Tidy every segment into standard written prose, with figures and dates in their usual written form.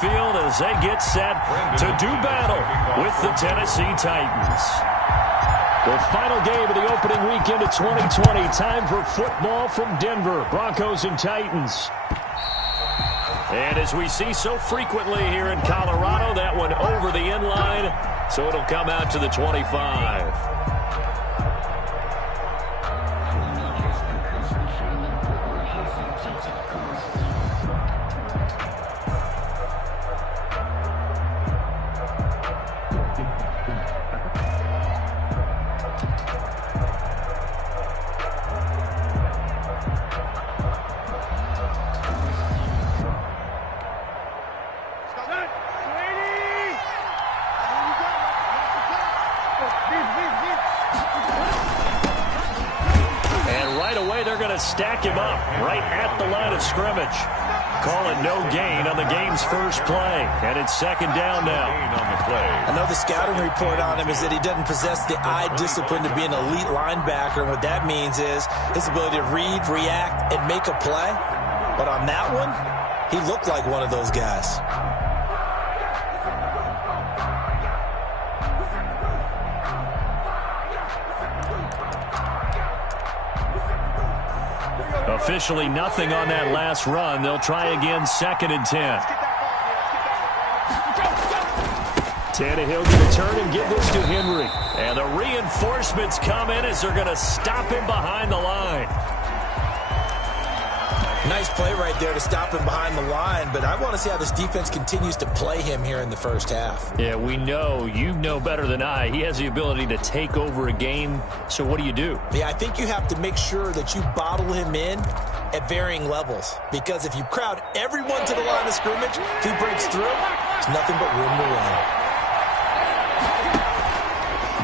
Field as they get set to do battle with the Tennessee Titans. The final game of the opening weekend of 2020. Time for football from Denver. Broncos and Titans. And as we see so frequently here in Colorado, that one over the end line, so it'll come out to the 25. Stack him up right at the line of scrimmage. Call it no gain on the game's first play. And it's second down now. I know the scouting report on him is that he doesn't possess the eye discipline to be an elite linebacker. And what that means is his ability to read, react, and make a play. But on that one, he looked like one of those guys. Officially nothing on that last run. They'll try again, 2nd and 10. Tannehill going to turn and give this to Henry. And the reinforcements come in as they're going to stop him behind the line. Nice play right there to stop him behind the line, but I want to see how this defense continues to play him here in the first half. Yeah, we know. You know better than I. He has the ability to take over a game, so what do you do? Yeah, I think you have to make sure that you bottle him in at varying levels, because if you crowd everyone to the line of scrimmage, if he breaks through, there's nothing but room to run.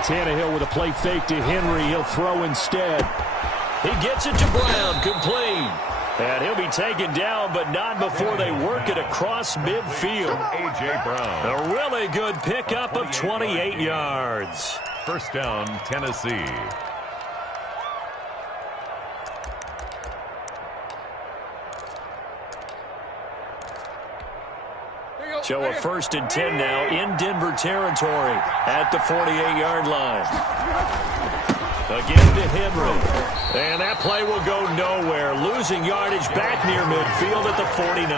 Tannehill with a play fake to Henry. He'll throw instead. He gets it to Brown, complete. And he'll be taken down, but not before they work it across midfield. A.J. Brown. A really good pickup of 28 yards. First down, Tennessee. So a 1st and 10 now in Denver territory at the 48-yard line. Again to Henry. And that play will go nowhere. Losing yardage back near midfield at the 49.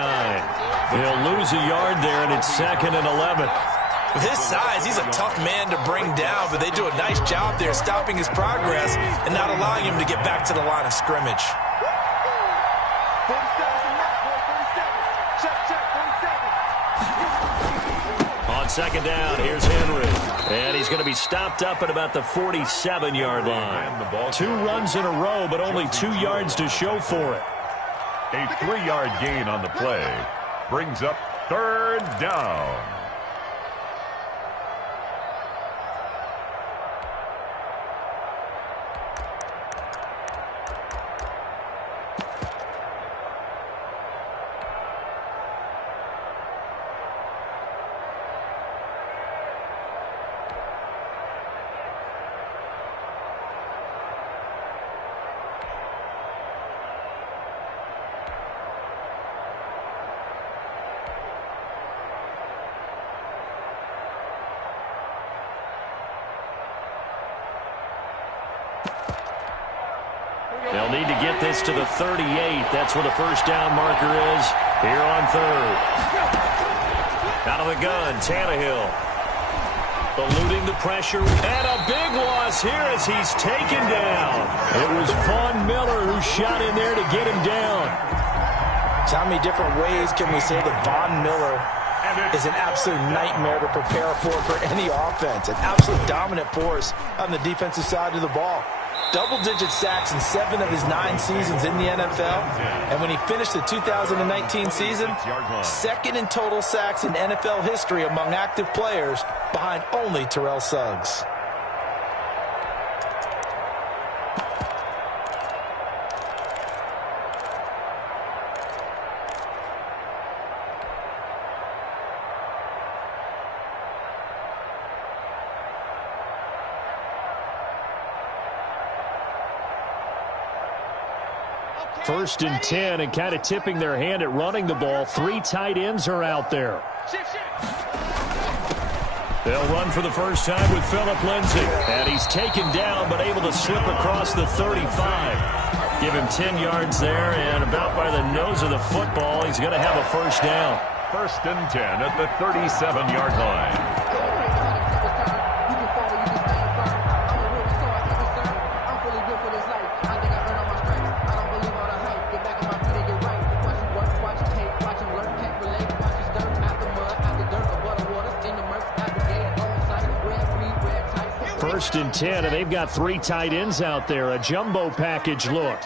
He'll lose a yard there, and it's 2nd and 11. With his size, he's a tough man to bring down, but they do a nice job there stopping his progress and not allowing him to get back to the line of scrimmage. On 2nd down, here's Henry. And he's going to be stopped up at about the 47-yard line. 2 runs in a row, but only 2 yards to show for it. A 3-yard gain on the play brings up 3rd down. They'll need to get this to the 38. That's where the first down marker is here on 3rd. Out of the gun, Tannehill. Eluding the pressure. And a big loss here as he's taken down. It was Von Miller who shot in there to get him down. So how many different ways can we say that Von Miller is an absolute nightmare to prepare for any offense? An absolute dominant force on the defensive side of the ball. Double-digit sacks in 7 of his 9 seasons in the NFL. And when he finished the 2019 season, 2nd in total sacks in NFL history among active players, behind only Terrell Suggs. First and 10, and kind of tipping their hand at running the ball. 3 tight ends are out there. They'll run for the first time with Phillip Lindsay. And he's taken down, but able to slip across the 35. Give him 10 yards there, and about by the nose of the football, he's going to have a first down. 1st and 10 at the 37-yard line. First and 10, and they've got 3 tight ends out there. A jumbo package look.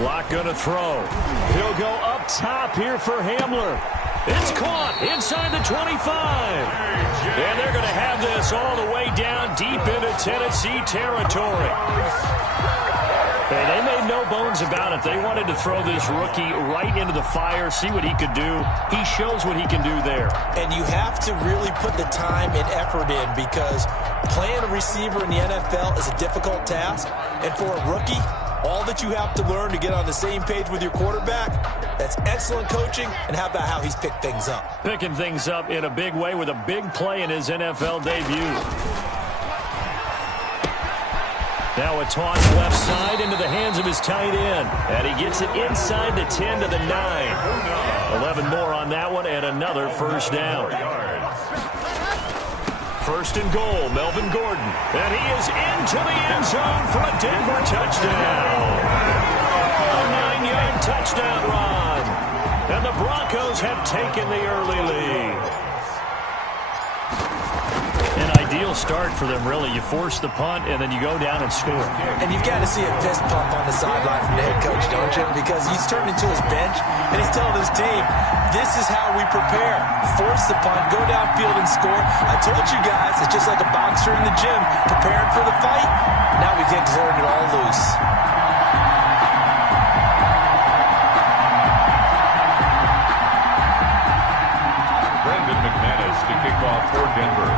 Locke going to throw. He'll go up top here for Hamler. It's caught inside the 25. And they're going to have this all the way down deep into Tennessee territory. Hey, they made no bones about it. They wanted to throw this rookie right into the fire, see what he could do. He shows what he can do there. And you have to really put the time and effort in, because playing a receiver in the NFL is a difficult task. And for a rookie, all that you have to learn to get on the same page with your quarterback, that's excellent coaching. And how about how he's picked things up? Picking things up in a big way with a big play in his NFL debut. Now a toss left side into the hands of his tight end. And he gets it inside the 10 to the 9. 11 more on that one, and another first down. First and goal, Melvin Gordon. And he is into the end zone for a Denver touchdown. A 9-yard touchdown run. And the Broncos have taken the early lead. An ideal start for them, really. You force the punt, and then you go down and score. And you've got to see a fist pump on the sideline from the head coach, don't you? Because he's turned into his bench, and he's telling his team, this is how we prepare. Force the punt, go downfield and score. I told you guys, it's just like a boxer in the gym, preparing for the fight. Now we get to turn it all loose. Brandon McManus to kick off for Denver.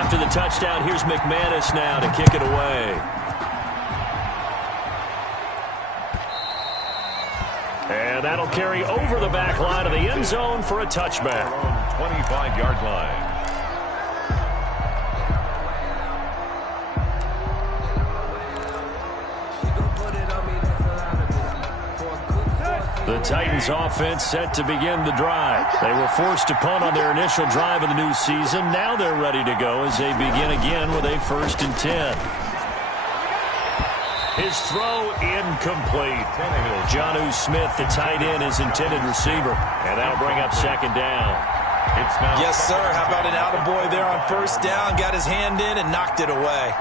After the touchdown, here's McManus now to kick it away. And that'll carry over the back line of the end zone for a touchback. 25-yard line. The Titans offense set to begin the drive. They were forced to punt on their initial drive of the new season. Now they're ready to go as they begin again with a 1st and 10. His throw incomplete. Jonnu Smith, the tight end, his intended receiver. And that'll bring up 2nd down. It's now. Yes, sir. How about an attaboy there on 1st down? Got his hand in and knocked it away.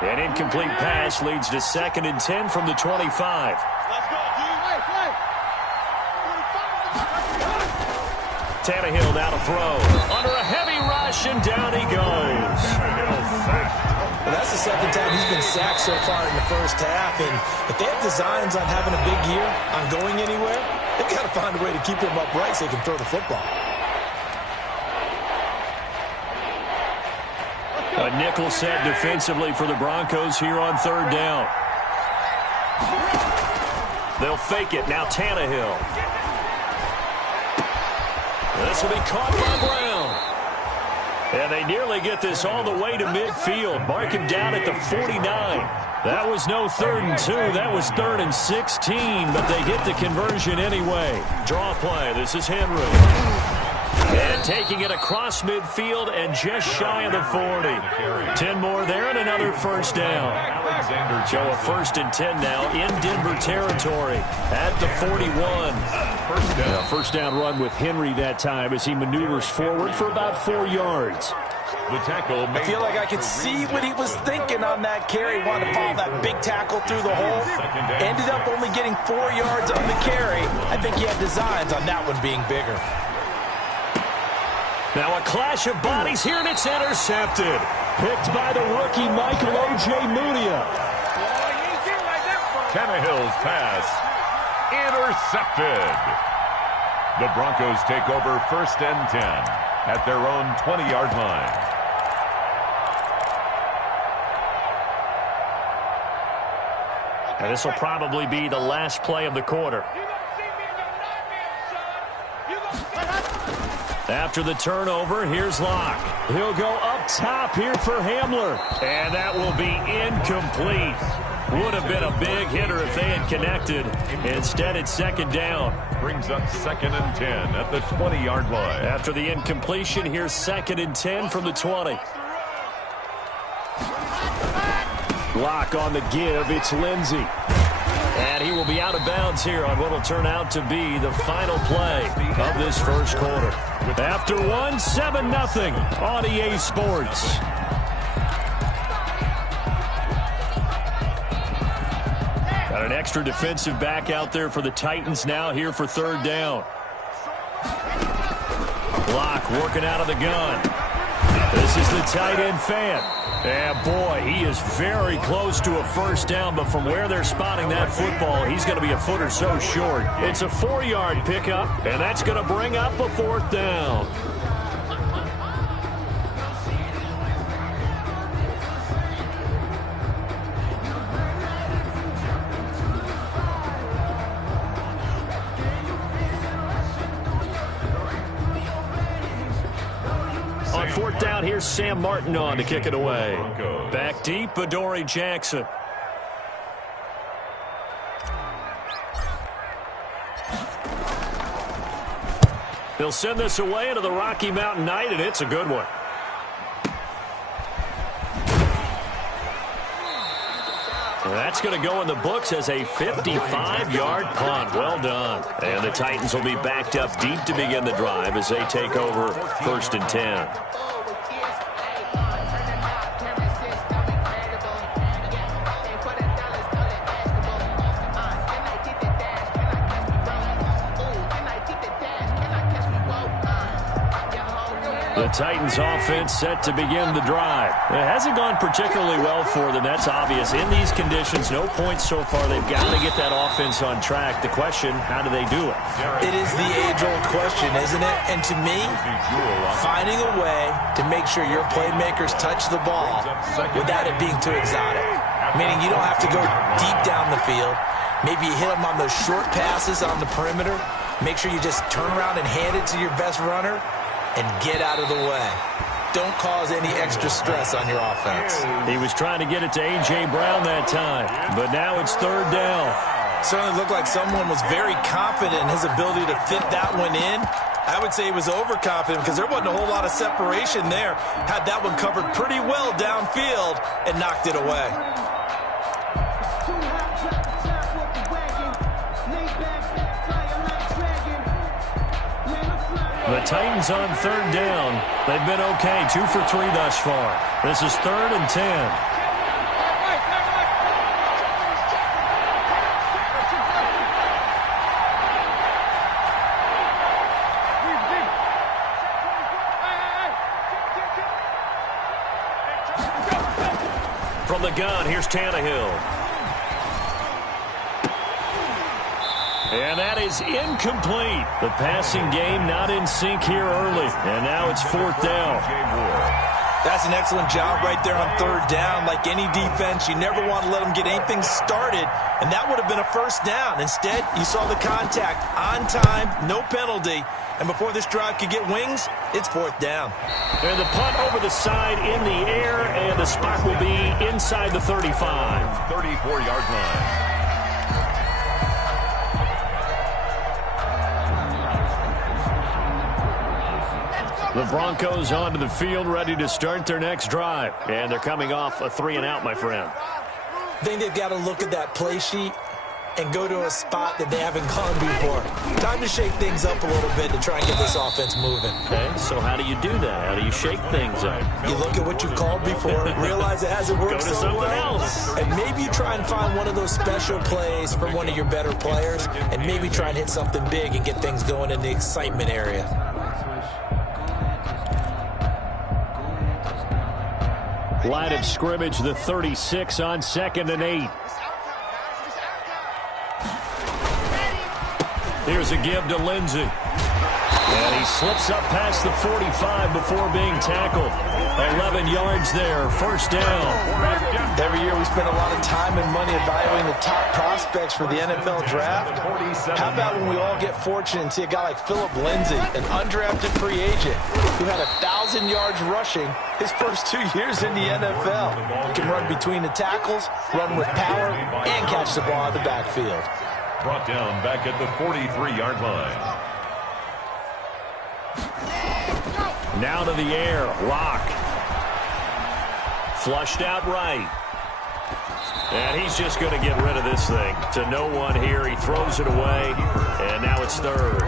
An incomplete pass leads to 2nd and 10 from the 25. Tannehill now to throw. Under a heavy rush, and down he goes. Well, that's the 2nd time he's been sacked so far in the first half. And if they have designs on having a big year, on going anywhere, they've got to find a way to keep him upright so they can throw the football. A nickel set defensively for the Broncos here on 3rd down. They'll fake it. Now Tannehill. This will be caught by Brown. And they nearly get this all the way to midfield. Mark him down at the 49. That was no 3rd and 2. That was 3rd and 16. But they get the conversion anyway. Draw play. This is Henry. And taking it across midfield and just shy of the 40. 10 more there and another first down. So a 1st and 10 now in Denver territory at the 41. First down run with Henry that time as he maneuvers forward for about 4 yards. The tackle. I feel like I could see what he was thinking on that carry. Wanted to follow that big tackle through the hole. Ended up only getting 4 yards on the carry. I think he had designs on that one being bigger. Now a clash of bodies here, and it's intercepted. Picked by the rookie Michael Ojemudia. Tannehill's pass intercepted. The Broncos take over 1st and 10 at their own 20-yard line. And this will probably be the last play of the quarter. After the turnover, here's Locke. He'll go up top here for Hamler. And that will be incomplete. Would have been a big hitter if they had connected. Instead, it's second down. Brings up 2nd and 10 at the 20-yard line. After the incompletion, here's 2nd and 10 from the 20. Locke on the give. It's Lindsey. And he will be out of bounds here on what will turn out to be the final play of this first quarter. After one, 7-0 on EA Sports. Got an extra defensive back out there for the Titans now here for third down. Locke working out of the gun. This is the tight end fan. And boy, he is very close to a first down, but from where they're spotting that football, he's going to be a foot or so short. It's a 4-yard pickup, and that's going to bring up a fourth down. On fourth down, here's Sam Martin on to kick it away. Back deep, Adoree Jackson. They'll send this away into the Rocky Mountain Night, and it's a good one. That's going to go in the books as a 55-yard punt. Well done. And the Titans will be backed up deep to begin the drive as they take over 1st and 10. The Titans offense set to begin the drive. It hasn't gone particularly well for them. That's obvious. In these conditions, no points so far. They've got to get that offense on track. The question, how do they do it? It is the age-old question, isn't it? And to me, finding a way to make sure your playmakers touch the ball without it being too exotic. Meaning you don't have to go deep down the field. Maybe you hit them on those short passes on the perimeter. Make sure you just turn around and hand it to your best runner and get out of the way. Don't cause any extra stress on your offense. He was trying to get it to A.J. Brown that time, but now it's third down. Certainly looked like someone was very confident in his ability to fit that one in. I would say he was overconfident because there wasn't a whole lot of separation there. Had that one covered pretty well downfield and knocked it away. The Titans on third down. They've been okay, 2 for 3 thus far. This is 3rd and 10. From the gun, here's Tannehill. And that is incomplete. The passing game not in sync here early. And now it's 4th down. That's an excellent job right there on third down. Like any defense, you never want to let them get anything started. And that would have been a first down. Instead, you saw the contact on time, no penalty. And before this drive could get wings, it's 4th down. And the punt over the side in the air, and the spot will be inside the 35. 34-yard line. The Broncos onto the field, ready to start their next drive. And they're coming off a 3-and-out, my friend. I think they've got to look at that play sheet and go to a spot that they haven't gone before. Time to shake things up a little bit to try and get this offense moving. Okay, so how do you do that? How do you shake things up? You look at what you called before, realize it hasn't worked so well. Go to something else. And maybe you try and find one of those special plays from one of your better players, and maybe try and hit something big and get things going in the excitement area. Line of scrimmage, the 36 on 2nd and 8. Here's a give to Lindsey. And he slips up past the 45 before being tackled. 11 yards there, first down. Every year we spend a lot of time and money evaluating the top prospects for the NFL draft. How about when we all get fortunate and see a guy like Phillip Lindsay, an undrafted free agent who had 1,000 yards rushing his first 2 years in the NFL. He can run between the tackles, run with power, and catch the ball out of the backfield. Brought down back at the 43-yard line. Now to the air, Locke. Flushed out right. And he's just going to get rid of this thing. To no one here. He throws it away, and now it's third.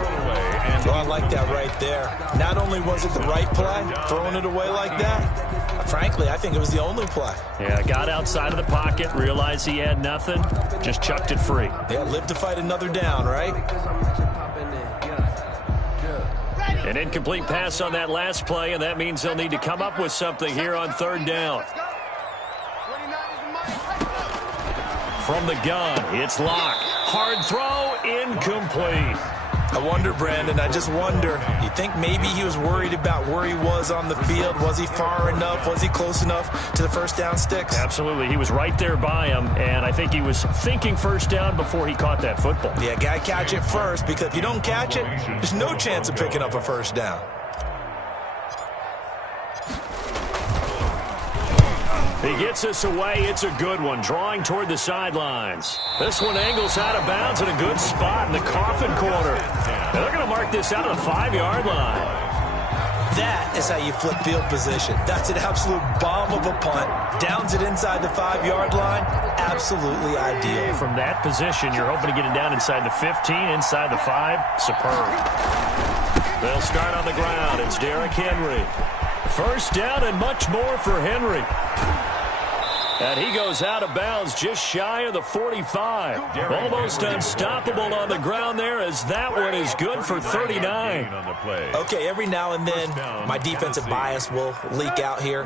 Oh, I like that right there. Not only was it the right play, throwing it away like that, frankly, I think it was the only play. Yeah, got outside of the pocket, realized he had nothing, just chucked it free. Yeah, live to fight another down, right? An incomplete pass on that last play, and that means they'll need to come up with something here on third down. From the gun, it's Locke. Hard throw, incomplete. I wonder, Brandon, I just wonder, you think maybe he was worried about where he was on the field? Was he far enough? Was he close enough to the first down sticks? Absolutely. He was right there by him, and I think he was thinking first down before he caught that football. Yeah, got to catch it first, because if you don't catch it, there's no chance of picking up a first down. He gets us away. It's a good one. Drawing toward the sidelines. This one angles out of bounds in a good spot in the coffin corner. And they're going to mark this out of the 5-yard line. That is how you flip field position. That's an absolute bomb of a punt. Downs it inside the 5-yard line. Absolutely ideal. From that position, you're hoping to get it down inside the 15, inside the 5. Superb. They'll start on the ground. It's Derrick Henry. First down and much more for Henry. And he goes out of bounds just shy of the 45. Almost unstoppable on the ground there, as that one is good for 39. Okay, every now and then my defensive bias will leak out here.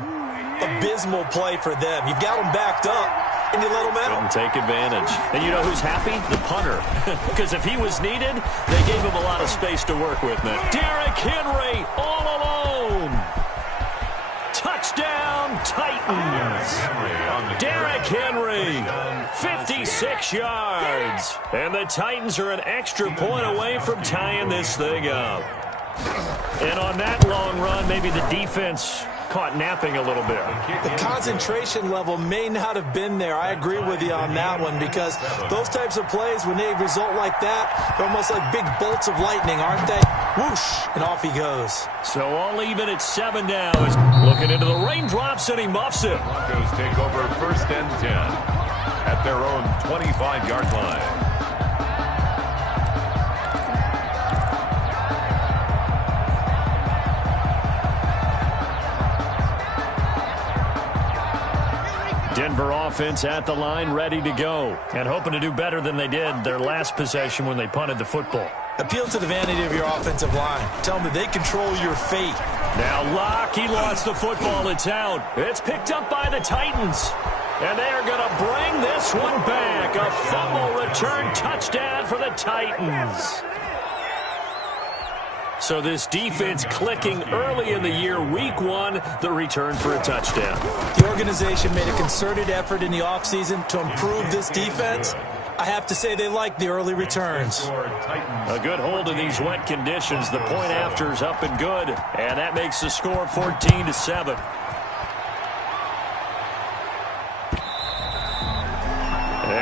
Abysmal play for them. You've got them backed up, and you let them out. Couldn't take advantage. And you know who's happy? The punter. Because if he was needed, they gave him a lot of space to work with now. Derrick Henry all alone. Touchdown, Titans. Derrick Henry, 56 yards. And the Titans are an extra point away from tying this thing up. And on that long run, maybe the defense caught napping a little bit. The concentration level may not have been there. I agree with you on that one, because those types of plays, when they result like that, they're almost like big bolts of lightning, aren't they? Whoosh, and off he goes. So all even at 7 now. Is looking into the raindrops, and he muffs it. Broncos take over first and 10 at their own 25-yard line. Denver offense at the line, ready to go, and hoping to do better than they did their last possession when they punted the football. Appeal to the vanity of your offensive line. Tell them that they control your fate. Now Locke, he lost the football. It's out. It's picked up by the Titans. And they are going to bring this one back. A fumble return touchdown for the Titans. So this defense clicking early in the year, week 1, the return for a touchdown. The organization made a concerted effort in the offseason to improve this defense. I have to say they like the early returns. A good hold in these wet conditions. The point after is up and good, and that makes the score 14-7.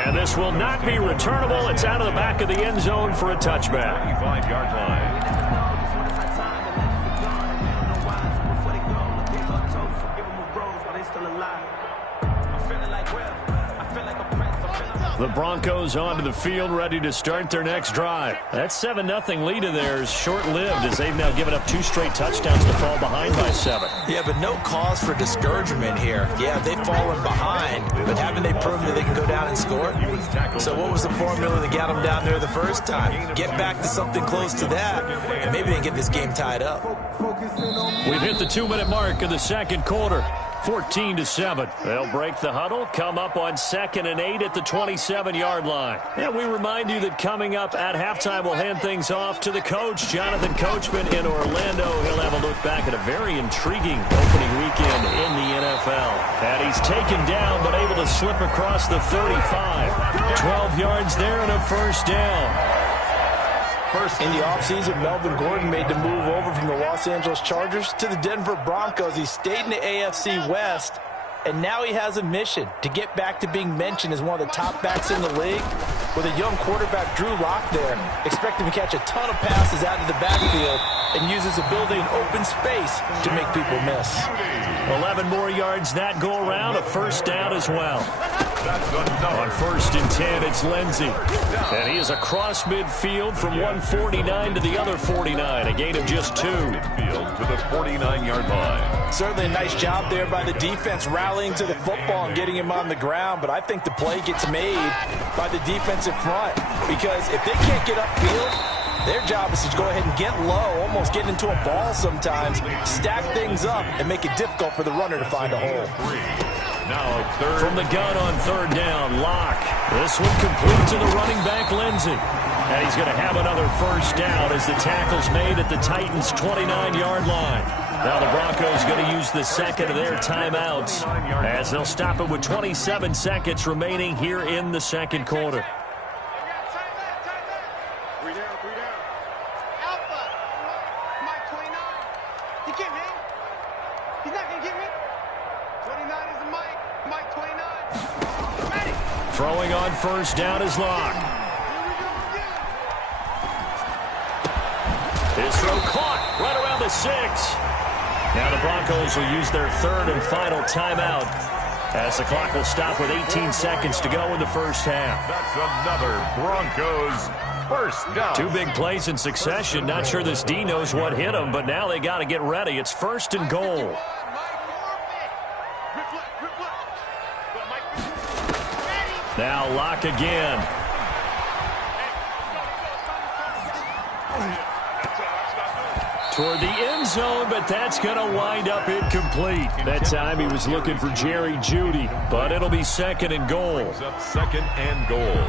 And this will not be returnable. It's out of the back of the end zone for a touchback. 25-yard line. The Broncos onto the field, ready to start their next drive. That 7-0 lead of theirs short-lived, as they've now given up 2 straight touchdowns to fall behind by 7. Yeah, but no cause for discouragement here. Yeah, they've fallen behind, but haven't they proven that they can go down and score? So what was the formula that got them down there the first time? Get back to something close to that, and maybe they can get this game tied up. We've hit the 2-minute mark of the second quarter. 14-7. They'll break the huddle, come up on 2nd and 8 at the 27-yard line. And we remind you that coming up at halftime, we'll hand things off to the coach, Jonathan Coachman in Orlando. He'll have a look back at a very intriguing opening weekend in the NFL. And he's taken down, but able to slip across the 35. 12 yards there and a first down. In the offseason, Melvin Gordon made the move over from the Los Angeles Chargers to the Denver Broncos. He stayed in the AFC West, and now he has a mission to get back to being mentioned as one of the top backs in the league. With a young quarterback, Drew Lock, there, expect him to catch a ton of passes out of the backfield and use his ability in open space to make people miss. 11 more yards that go around, a first down as well. On 1st and 10, it's Lindsey. And he is across midfield from 149 to the other 49, a gain of just 2. Midfield to the 49-yard line. Certainly a nice job there by the defense rallying to the football and getting him on the ground, but I think the play gets made by the defensive front, because if they can't get upfield, their job is to go ahead and get low, almost get into a ball sometimes, stack things up, and make it difficult for the runner to find a hole. Now third. From the gun on 3rd down, Lock. This one complete to the running back, Lindsey. And he's going to have another first down as the tackle's made at the Titans' 29-yard line. Now the Broncos going to use the second of their timeouts as they'll stop it with 27 seconds remaining here in the second quarter. Throwing on 1st down is Lock. His throw caught right around the 6. Now the Broncos will use their 3rd and final timeout as the clock will stop with 18 seconds to go in the first half. That's another Broncos first down. 2 big plays in succession. Not sure this D knows what hit him, but now they got to get ready. It's 1st and goal. Now Lock again. Toward the end zone, but that's going to wind up incomplete. That time he was looking for Jerry Jeudy, but it'll be 2nd and goal. Up 2nd and goal.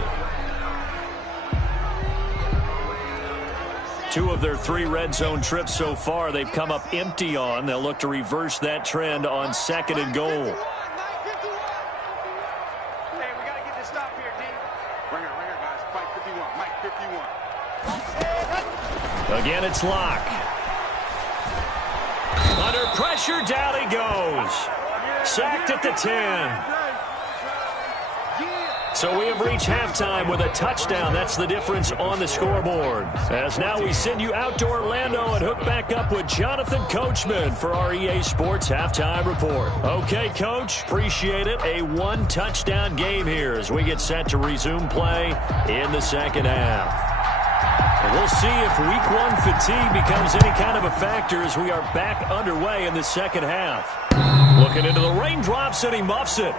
2 of their 3 red zone trips so far they've come up empty on. They'll look to reverse that trend on 2nd and goal. Again, it's Lock. Under pressure, down he goes. Sacked at the 10. So we have reached halftime with a touchdown. That's the difference on the scoreboard. As now we send you out to Orlando and hook back up with Jonathan Coachman for our EA Sports Halftime Report. Okay, Coach, appreciate it. A 1-touchdown game here as we get set to resume play in the second half. We'll see if Week 1 fatigue becomes any kind of a factor as we are back underway in the second half. Looking into the raindrops, and he muffs it.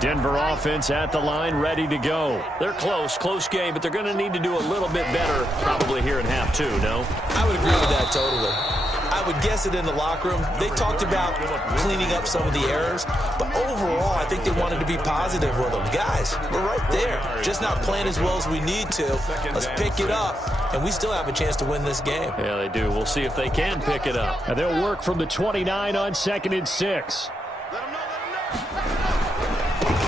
Denver offense at the line, ready to go. They're close game, but they're going to need to do a little bit better probably here in half 2, no? I would agree with that totally. I would guess it in the locker room. They talked about cleaning up some of the errors, but overall, I think they wanted to be positive with them. Guys, we're right there, just not playing as well as we need to. Let's pick it up, and we still have a chance to win this game. Yeah, they do. We'll see if they can pick it up. And they'll work from the 29 on 2nd and 6.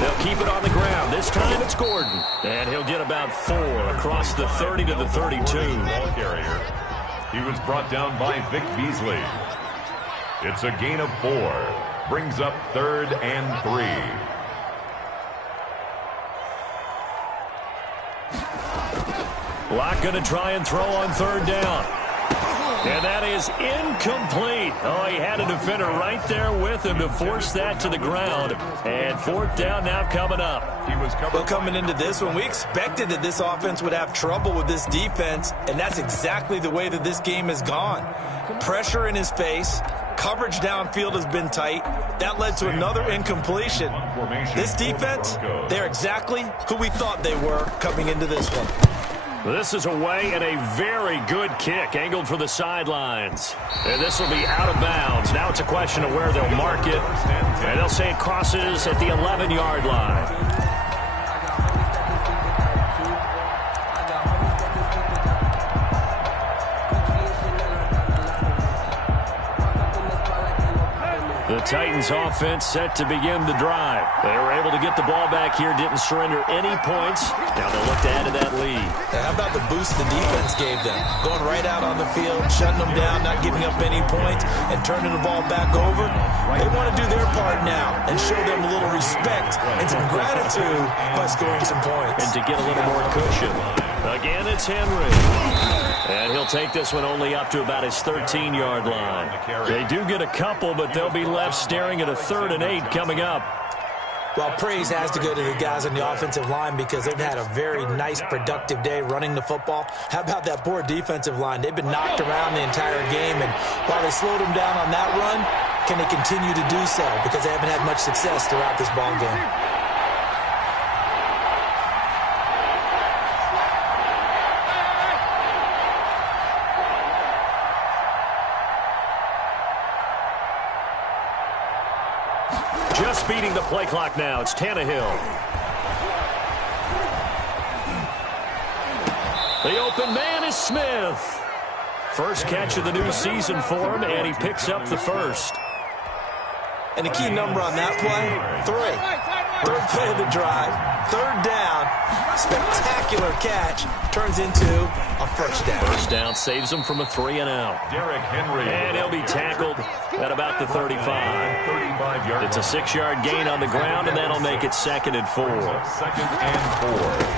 They'll keep it on the ground. This time it's Gordon. And he'll get about 4 across the 30 to the 32. Ball carrier. He was brought down by Vic Beasley. It's a gain of 4. Brings up 3rd and 3. Lock going to try and throw on 3rd down. And that is incomplete. Oh, he had a defender right there with him to force that to the ground. And 4th down now coming up. He was well, coming into this one, we expected that this offense would have trouble with this defense, and that's exactly the way that this game has gone. Pressure in his face, coverage downfield has been tight. That led to another incompletion. This defense, they're exactly who we thought they were coming into this one. This is away and a very good kick angled for the sidelines. And this will be out of bounds. Now it's a question of where they'll mark it. And they'll say it crosses at the 11-yard line. The Titans offense set to begin the drive. They were able to get the ball back here, didn't surrender any points. Now they'll look to add to that lead. How about the boost the defense gave them? Going right out on the field, shutting them down, not giving up any points, and turning the ball back over. They want to do their part now and show them a little respect and some gratitude by scoring some points. And to get a little more cushion. Again, it's Henry. And he'll take this one only up to about his 13-yard line. They do get a couple, but they'll be left staring at a 3rd and 8 coming up. Well, praise has to go to the guys on the offensive line because they've had a very nice, productive day running the football. How about that poor defensive line? They've been knocked around the entire game, and while they slowed them down on that run, can they continue to do so? Because they haven't had much success throughout this ball game. Just beating the play clock now. It's Tannehill. The open man is Smith. First catch of the new season for him, and he picks up the first. And the key number on that play, 3. Third play of the drive, 3rd down, spectacular catch, turns into a first down. First down saves him from a 3 and out. Derrick Henry. And he'll be tackled at about the 35. It's a 6-yard gain on the ground, and that'll make it 2nd and 4. 2nd and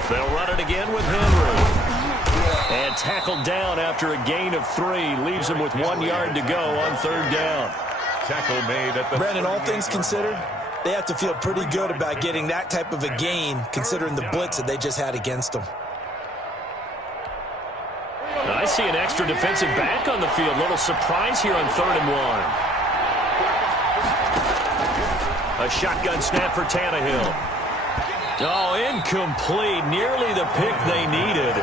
4. They'll run it again with Henry. And tackled down after a gain of 3. Leaves him with 1 yard to go on 3rd down. Tackle made at the Brandon, all things considered, they have to feel pretty good about getting that type of a gain considering the blitz that they just had against them. I see an extra defensive back on the field. Little surprise here on 3rd and 1. A shotgun snap for Tannehill. Oh, incomplete. Nearly the pick they needed.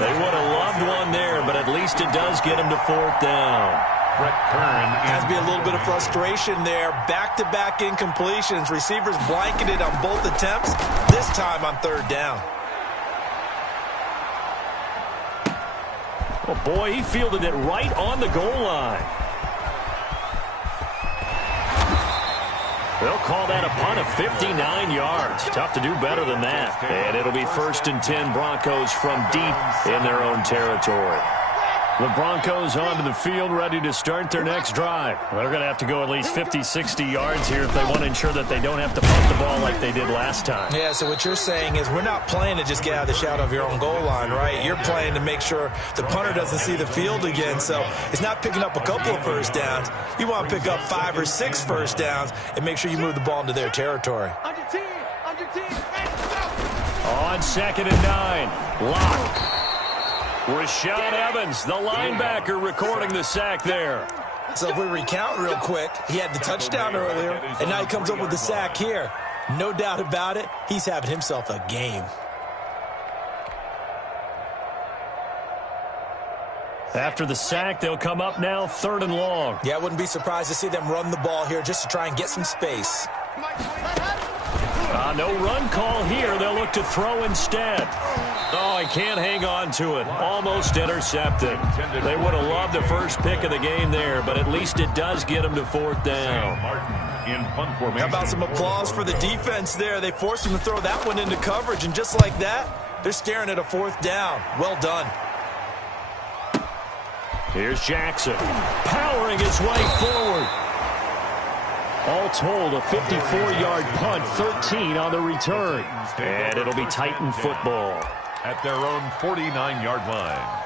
They would have loved one there, but at least it does get them to 4th down. Brett Kern. Has to be a little bit of frustration there. Back-to-back incompletions. Receivers blanketed on both attempts, this time on 3rd down. Oh, boy, he fielded it right on the goal line. They'll call that a punt of 59 yards. Tough to do better than that. And it'll be 1st and 10 Broncos from deep in their own territory. The Broncos onto the field, ready to start their next drive. They're going to have to go at least 50, 60 yards here if they want to ensure that they don't have to punt the ball like they did last time. Yeah, so what you're saying is we're not playing to just get out of the shadow of your own goal line, right? You're playing to make sure the punter doesn't see the field again. So it's not picking up a couple of first downs. You want to pick up 5 or 6 first downs and make sure you move the ball into their territory. On 2nd and 9, Locke. Rashaan Evans, the linebacker, recording the sack there. So if we recount real quick, he had the touchdown earlier, and now he comes up with the sack here. No doubt about it, he's having himself a game. After the sack, they'll come up now 3rd and long. Yeah, I wouldn't be surprised to see them run the ball here just to try and get some space. No run call here. They'll look to throw instead. Oh, he can't hang on to it. Almost intercepted. They would have loved the first pick of the game there, but at least it does get them to 4th down. How about some applause for the defense there? They forced him to throw that one into coverage, and just like that, they're staring at a 4th down. Well done. Here's Jackson, powering his way forward. All told, a 54-yard punt, 13 on the return. And it'll be Titan football. At their own 49-yard line.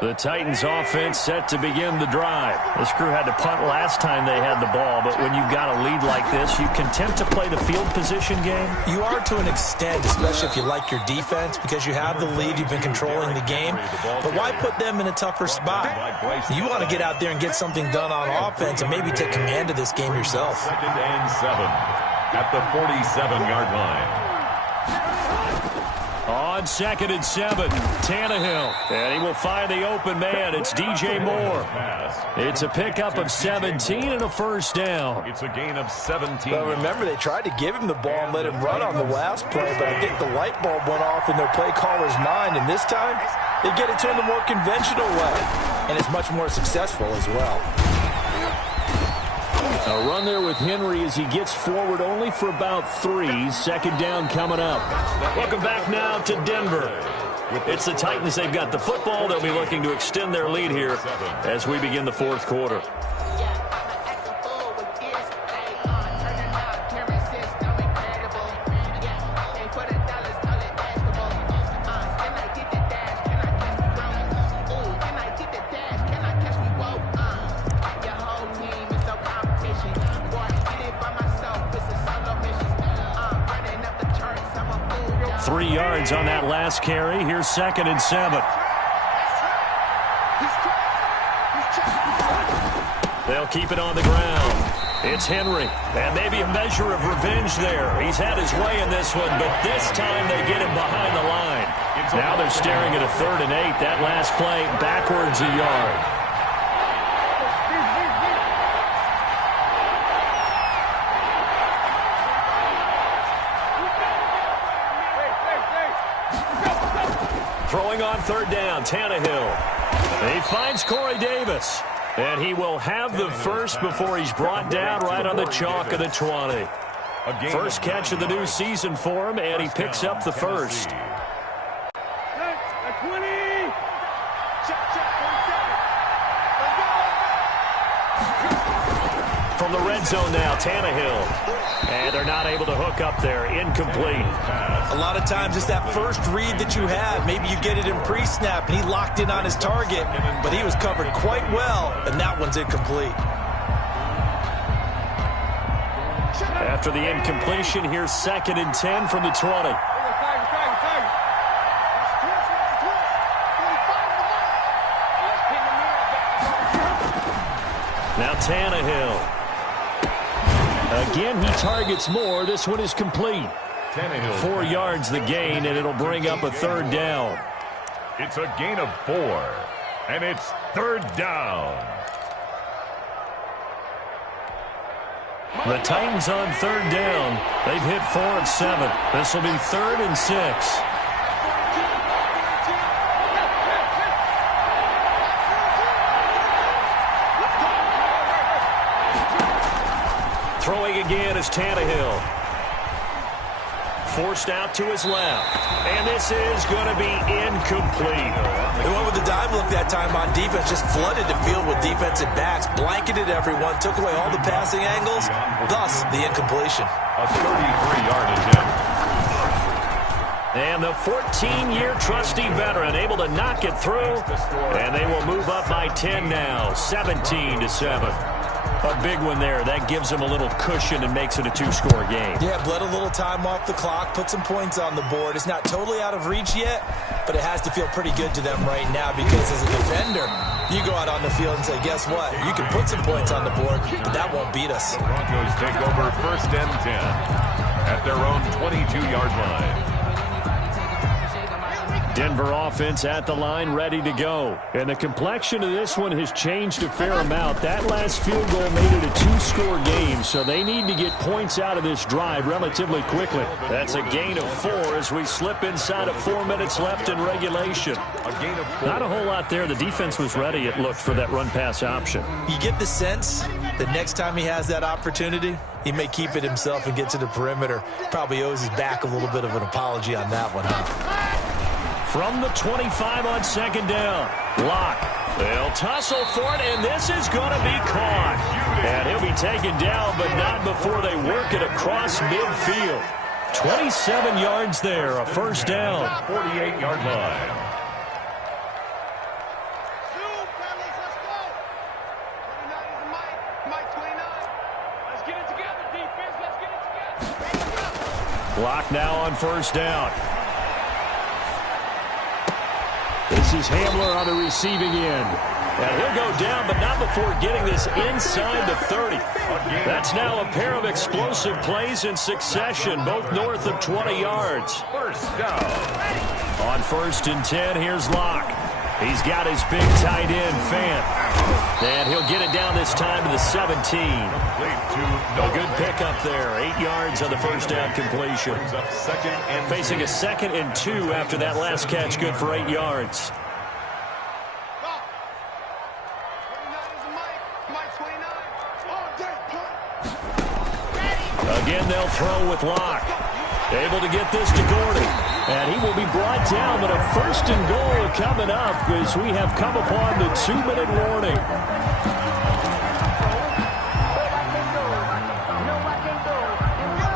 The Titans offense set to begin the drive. This crew had to punt last time they had the ball, but when you've got a lead like this, you content to play the field position game? You are to an extent, especially if you like your defense, because you have the lead, you've been controlling the game. But why put them in a tougher spot? You want to get out there and get something done on offense and maybe take command of this game yourself. 2nd and 7 at the 47-yard line. On 2nd and 7, Tannehill. And he will find the open man. It's DJ Moore. It's a pickup of 17 and a first down. It's a gain of 17. Well, remember, they tried to give him the ball and let him run on the last play, but I think the light bulb went off in their play caller's mind, and this time they get it to him the more conventional way, and it's much more successful as well. A run there with Henry as he gets forward only for about 3. 2nd down coming up. Welcome back now to Denver. It's the Titans. They've got the football. They'll be looking to extend their lead here as we begin the 4th quarter. On that last carry. Here's 2nd and 7. They'll keep it on the ground. It's Henry. And maybe a measure of revenge there. He's had his way in this one, but this time they get him behind the line. Now they're staring at a 3rd and 8. That last play backwards a yard. Throwing on 3rd down, Tannehill. He finds Corey Davis. And he will have the first before he's brought down right on the chalk of the 20. First catch of the new season for him, and he picks up the first. From the red zone now, Tannehill. And they're not able to hook up there. Incomplete. A lot of times it's that first read that you have. Maybe you get it in pre-snap, and he locked in on his target, but he was covered quite well, and that one's incomplete. After the incompletion, here's 2nd and 10 from the 20. Now Tannehill. Again, he targets more. This one is complete. 4 yards the gain, and it'll bring up a 3rd down. It's a gain of 4, and it's 3rd down. The Titans on 3rd down. They've hit 4 of 7. This will be 3rd and 6. Throwing again is Tannehill. Forced out to his left. And this is going to be incomplete. They went with the dime look that time on defense. Just flooded the field with defensive backs. Blanketed everyone. Took away all the passing angles. Thus, the incompletion. A 33-yard attempt. And the 14-year trusty veteran able to knock it through. And they will move up by 10 now. 17-7. A big one there. That gives them a little cushion and makes it a 2-score game. Yeah, bled a little time off the clock, put some points on the board. It's not totally out of reach yet, but it has to feel pretty good to them right now because as a defender, you go out on the field and say, guess what? You can put some points on the board, but that won't beat us. The Broncos take over 1st and 10 at their own 22-yard line. Denver offense at the line, ready to go. And the complexion of this one has changed a fair amount. That last field goal made it a 2-score game, so they need to get points out of this drive relatively quickly. That's a gain of 4 as we slip inside of 4 minutes left in regulation. Not a whole lot there. The defense was ready, it looked, for that run-pass option. You get the sense that next time he has that opportunity, he may keep it himself and get to the perimeter. Probably owes his back a little bit of an apology on that one, huh? From the 25 on 2nd down. Lock. They'll tussle for it, and this is going to be caught. And he'll be taken down, but not before they work it across midfield. 27 yards there, a 1st down. 48-yard line. Clock now on first down. This is Hamler on the receiving end. And he'll go down, but not before getting this inside the 30. That's now a pair of explosive plays in succession, both north of 20 yards. First down. On 1st and 10, here's Locke. He's got his big tight end, Fant. And he'll get it down this time to the 17. A good pickup there. 8 yards on the first down completion. Facing a 2nd and 2 after that last catch, good for 8 yards. Again, they'll throw with Locke. Able to get this to Gordon. And he will be brought down, but a 1st and goal coming up as we have come upon the 2-minute warning.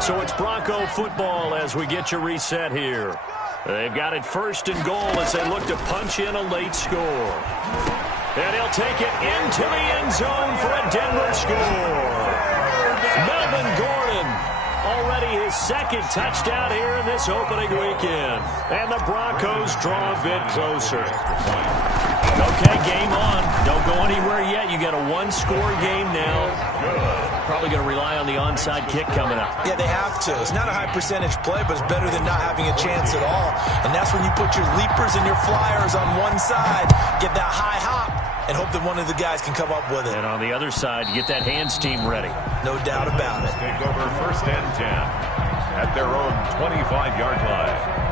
So it's Bronco football as we get you reset here. They've got it 1st and goal as they look to punch in a late score. And he'll take it into the end zone for a Denver score. Melvin Gordon, already his 2nd touchdown here in this opening weekend. And the Broncos draw a bit closer. Okay, game on. Don't go anywhere yet. You got a 1-score game now. Probably going to rely on the onside kick coming up. Yeah, they have to. It's not a high percentage play, but it's better than not having a chance at all. And that's when you put your leapers and your flyers on one side, get that high hop, and hope that one of the guys can come up with it. And on the other side, get that hands team ready. No doubt about it. Take over 1st and 10 at their own 25-yard line.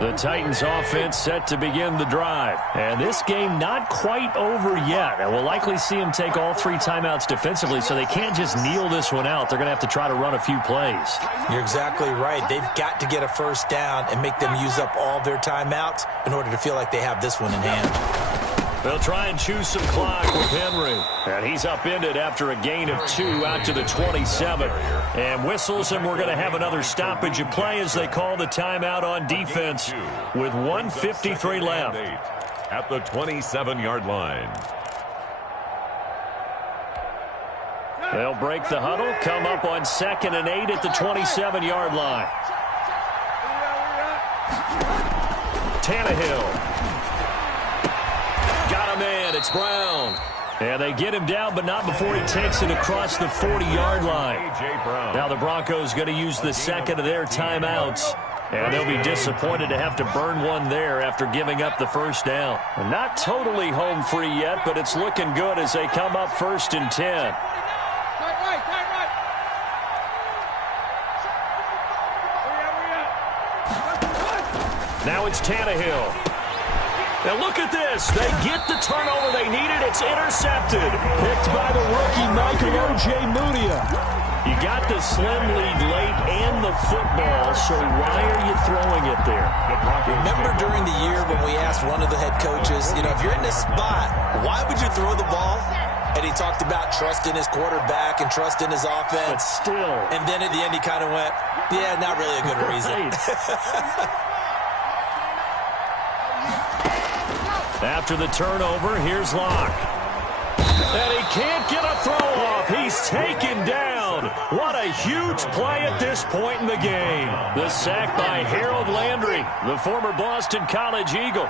The Titans offense set to begin the drive. And this game not quite over yet. And we'll likely see them take all 3 timeouts defensively, so they can't just kneel this one out. They're going to have to try to run a few plays. You're exactly right. They've got to get a 1st down and make them use up all their timeouts in order to feel like they have this one in hand. They'll try and choose some clock with Henry. And he's upended after a gain of 2 out to the 27. And whistles, and we're going to have another stoppage of play as they call the timeout on defense with 1:53 left. At the 27-yard line. They'll break the huddle, come up on 2nd and 8 at the 27-yard line. Tannehill. Got a man, it's Brown. And they get him down, but not before he takes it across the 40-yard line. Now the Broncos going to use the 2nd of their timeouts. And they'll be disappointed to have to burn one there after giving up the 1st down. And not totally home free yet, but it's looking good as they come up 1st and 10. Now it's Tannehill. Now look at this. They get the turnover they needed. It's intercepted. Picked by the rookie Michael Ojemudia. You got the slim lead late and the football, so why are you throwing it there? Remember during the year when we asked one of the head coaches, if you're in this spot, why would you throw the ball? And he talked about trust in his quarterback and trust in his offense. But still. And then at the end he kind of went, yeah, not really a good reason. After the turnover, here's Locke. And he can't get a throw off. He's taken down. What a huge play at this point in the game. The sack by Harold Landry, the former Boston College Eagle.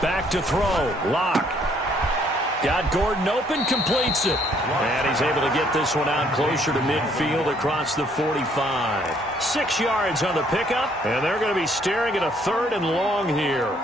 Back to throw. Locke. Got Gordon open, completes it. And he's able to get this one out closer to midfield across the 45. 6 yards on the pickup, and they're going to be staring at a 3rd and long here.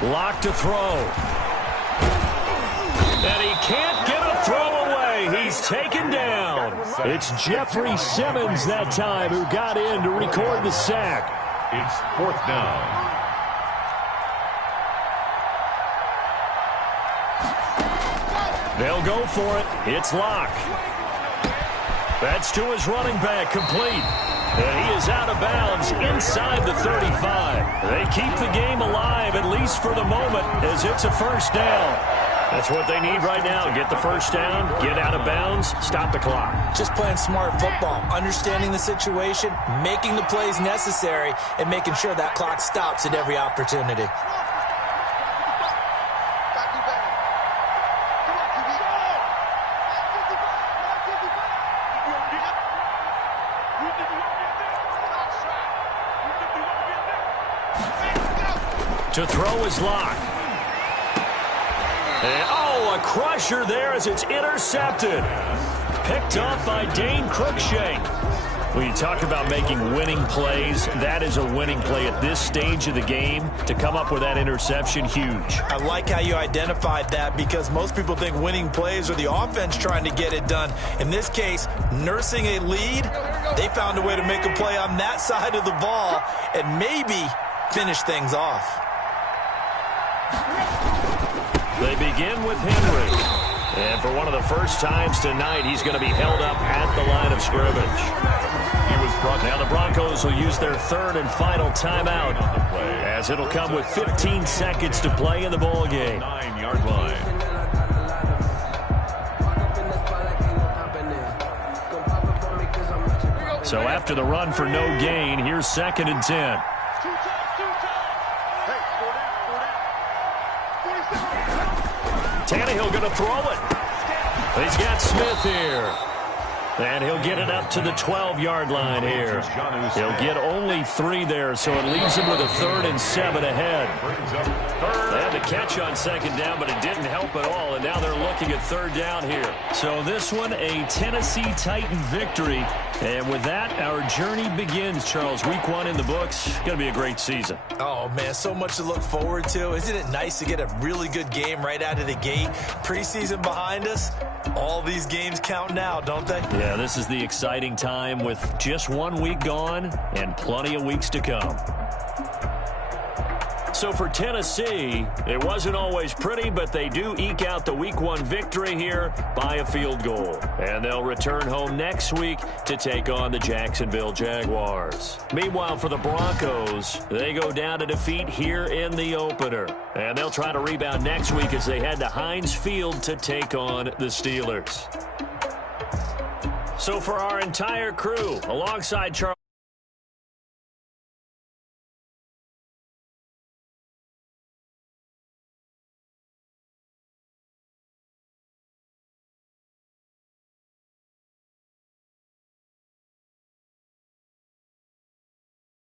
Locke to throw. And he can't get a throw away. He's taken down. It's Jeffrey Simmons that time who got in to record the sack. It's 4th down. They'll go for it. It's Locke. That's to his running back, complete. And he is out of bounds inside the 35. They keep the game alive, at least for the moment, as it's a first down. That's what they need right now. Get the first down, get out of bounds, stop the clock. Just playing smart football, understanding the situation, making the plays necessary, and making sure that clock stops at every opportunity. To throw is Locke. And, oh, a crusher there as it's intercepted. Picked up by Dane Cruikshank. When you talk about making winning plays, that is a winning play at this stage of the game. To come up with that interception, huge. I like how you identified that, because most people think winning plays are the offense trying to get it done. In this case, nursing a lead, they found a way to make a play on that side of the ball and maybe finish things off. They begin with Henry. And for one of the first times tonight, he's going to be held up at the line of scrimmage. He was brought now the Broncos will use their third and final timeout, as it'll come with 15 seconds to play in the ball game. 9-yard line. So after the run for no gain, here's 2nd and 10. Tannehill going to throw it. He's got Smith here. And he'll get it up to the 12-yard line here. He'll get only 3 there, so it leaves him with a 3rd and 7 ahead. They had the catch on 2nd down, but it didn't help at all, and now they're looking at 3rd down here. So this one, a Tennessee Titan victory. And with that, our journey begins, Charles. Week 1 in the books. Going to be a great season. Oh, man, so much to look forward to. Isn't it nice to get a really good game right out of the gate? Preseason behind us. All these games count now, don't they? Yeah, this is the exciting time with just 1 week gone and plenty of weeks to come. So for Tennessee, it wasn't always pretty, but they do eke out the Week 1 victory here by a field goal. And they'll return home next week to take on the Jacksonville Jaguars. Meanwhile, for the Broncos, they go down to defeat here in the opener. And they'll try to rebound next week as they head to Heinz Field to take on the Steelers. So for our entire crew, alongside Charles